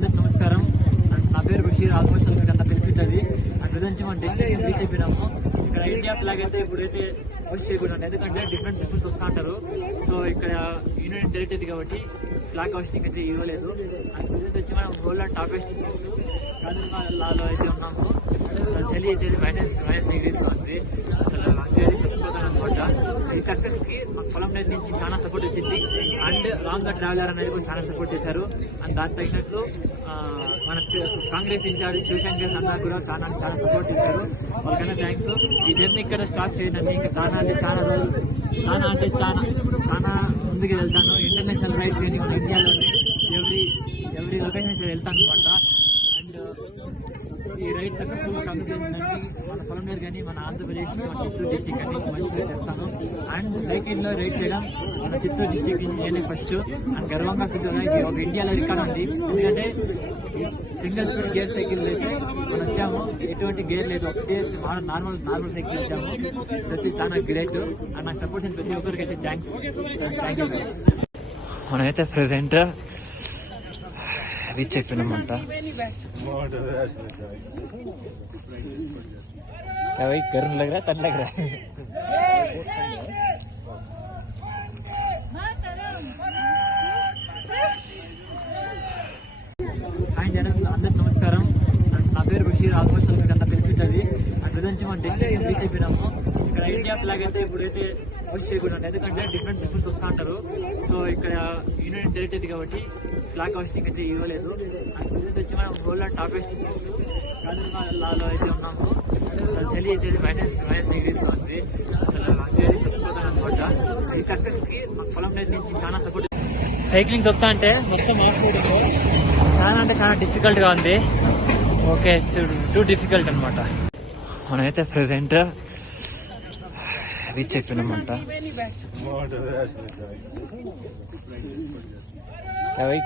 అందరికి నమస్కారం. నా పేరు బషీర్ ఆల్మోస్ట్ మీకు అంతా తెలిసింటది దాని గురించి మనం డెస్టినేషన్ రీచ్ చెప్పినాము ఇక్కడ ఇండియా ఫ్లాగ్ అయితే ఇప్పుడైతే హోస్ట్ చేయకుండా ఎందుకంటే డిఫరెంట్ పీపుల్స్ వస్తూ ఉంటారు. సో ఇక్కడ యూనియన్ టెరిటరీ కాబట్టి ఫ్లాగ్ హోస్టింగ్ అయితే ఇవ్వలేదు. దాని వచ్చి మనం గోల్డ్ అండ్ టాప్ హోస్టింగ్ లాలో అయితే ఉన్నాము. చలి అయితే మైనస్ మైనస్ డిగ్రీస్ ఉంది. అసలు అంగేది చచ్చిపోతాను అనమాట. ఈ సక్సెస్కి మా పొలం మీద నుంచి చాలా సపోర్ట్ వచ్చింది. అండ్ రామ్ గట్ ట్రావెలర్ అనేది కూడా చాలా సపోర్ట్ చేశారు. అండ్ దానికి తగినట్లు మన కాంగ్రెస్ ఇన్ఛార్జ్ శివశంకర్ అన్న కూడా చాలా చాలా సపోర్ట్ చేశారు. వాళ్ళకన్నా థ్యాంక్స్ ఈ జర్నీ ఇక్కడ స్టార్ట్ చేయడానికి ఇంకా చాలా అంటే చాలా రోజులు చాలా అంటే చాలా చాలా ముందుకు వెళ్తాను. ఇంటర్నేషనల్ రైడ్స్ కానీ ఇండియాలోనే ఎవ్రీ ఎవ్రీ లొకేషన్ వెళ్తాను అనమాట. ఈ రైడ్ సక్సెస్ఫుల్ కంప్లీట్ మన పొలంనేరు కానీ మన ఆంధ్రప్రదేశ్ మన చిత్తూరు డిస్టిక్ కానీ మంచిగా తెస్తాను. అండ్ సైకిల్లో రైడ్ చేయడం మన చిత్తూరు డిస్టిక్ నేనే ఫస్ట్ అండ్ గర్వంగా ఫీల్ ఇది ఒక ఇండియాలో రికార్డ్ ఉంది. ఎందుకంటే సింగిల్ స్పీడ్ గేర్ సైకిల్ అయితే మనం వచ్చాము. ఎటువంటి గేర్ లేదు. ఒకటే నార్మల్ నార్మల్ సైకిల్ వచ్చాము. ప్రతి వచ్చి చాలా గ్రేట్ అండ్ నాకు సపోర్ట్ ప్రతి ఒక్కరికి అయితే థ్యాంక్స్ థ్యాంక్ యూ మనమైతే ప్రెసెంట్ రీచ్ అయిపోయినామంట क्या भाई गर्म लग रहा है ठंड लग रहा है హాయ్ జనం అందరికి నమస్కారం నా పేరు బషీర్ ఆల్మోస్ట్ మీకు అంతా తెలిసింటది దాని గురించి మనం డెస్టినేషన్ రీచ్ అయిపోయినాము. ఇక్కడ ఇండియా ఫ్లాగ్ అయితే ఇప్పుడైతే హోస్ట్ చేయకుండా ఎందుకంటే డిఫరెంట్ పీపుల్స్ వస్తూ ఉంటారు సో ఇక్కడ యూనియన్ టెరిటరీ కాబట్టి ఫ్లాగ్ హోస్టింగ్ అయితే ఇవ్వలేదు. వచ్చి మనం గోల్డ్ అండ్ టాప్ హోస్టింగ్ లాలో అయితే ఉన్నాము. అసలు చలి అయితే మైనస్ మైనస్ డిగ్రీస్ ఉంది. అసలు చెప్పుకోతాను అనమాట ఈ సక్సెస్కి మా పొలం మీద నుంచి చాలా సపోర్ట్ సైక్లింగ్ చెప్తా అంటే మొత్తం ఆఫ్ చాలా అంటే చాలా డిఫికల్ట్గా ఉంది. ఓకే టూ డిఫికల్ట్ అనమాట మనమైతే ప్రజెంట్ రీచ్ అయిపోయినామంట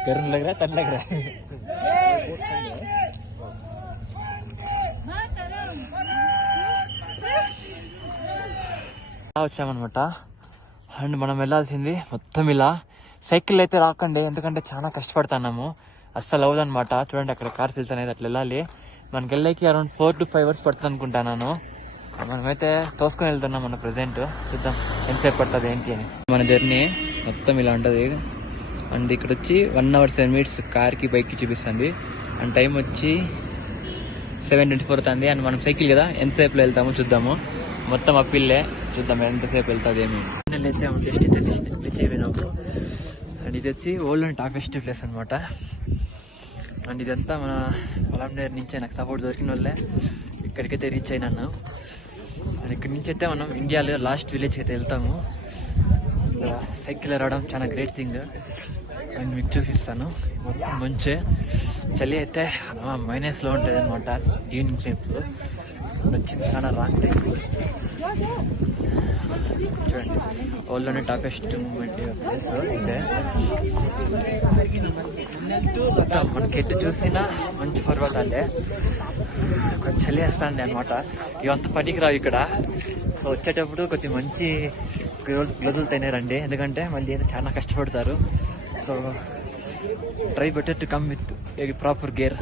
గరం లగ్ రా దగ్గర లగ్ రా వచ్చామన్నమాట. అండ్ మనం వెళ్ళాల్సింది మొత్తం ఇలా. సైకిల్ అయితే రాకండి ఎందుకంటే చాలా కష్టపడుతున్నాము. అస్సలు అవ్వదు అనమాట చూడండి అక్కడ కార్స్ వెళ్తానేది అట్లా వెళ్ళాలి. మనకి వెళ్ళేకి around four to five hours పడుతుంది అనుకుంటాను మనమైతే తోసుకొని వెళ్తున్నాం మన ప్రెసెంట్ చూద్దాం ఎంతసేపు పడుతుంది ఏంటి అని. మన జర్నీ మొత్తం ఇలా ఉంటుంది. అండ్ ఇక్కడ వచ్చి వన్ అవర్ సెవెన్ మినిట్స్ కార్కి బైక్కి చూపిస్తుంది. అండ్ టైం వచ్చి సెవెన్ ట్వంటీ ఫోర్ అవుతుంది. అండ్ మనం సైకిల్ కదా ఎంతసేపు వెళ్తామో చూద్దాము. మొత్తం అప్పిల్లే చూద్దాం ఎంతసేపు వెళ్తుంది ఏమి అయితే అండ్ ఇది వచ్చి ఓల్డ్ అండ్ టాపెస్ట్ ప్లేస్ అనమాట అండ్ ఇదంతా మన పొలం నుంచే నాకు సపోర్ట్ దొరికిన వాళ్ళే. ఇక్కడికైతే రీచ్ అయినాను అండ్ ఇక్కడి నుంచి అయితే మనం ఇండియాలో లాస్ట్ విలేజ్కి అయితే వెళ్తాము. సైకిల్ రావడం చాలా గ్రేట్ థింగ్ అండ్ మీకు చూపిస్తాను. మొత్తం మంచే. చలి అయితే మైనస్లో ఉంటుంది అనమాట ఈవినింగ్ టైంలో వచ్చింది చాలా రాంగ్ టైం చూడండి. ఓల్లోనే టాపెస్ట్ మూమెంట్ ప్లేస్ అయితే మొత్తం మనకి ఎటు చూసినా మంచి పర్వతాలే. కొంచెం చలి వేస్తుంది అనమాట ఇవంత పనికి రావు ఇక్కడ. సో వచ్చేటప్పుడు కొద్ది మంచి గ్లౌజులు రండి ఎందుకంటే మళ్ళీ చాలా కష్టపడతారు. So try better to come with proper gear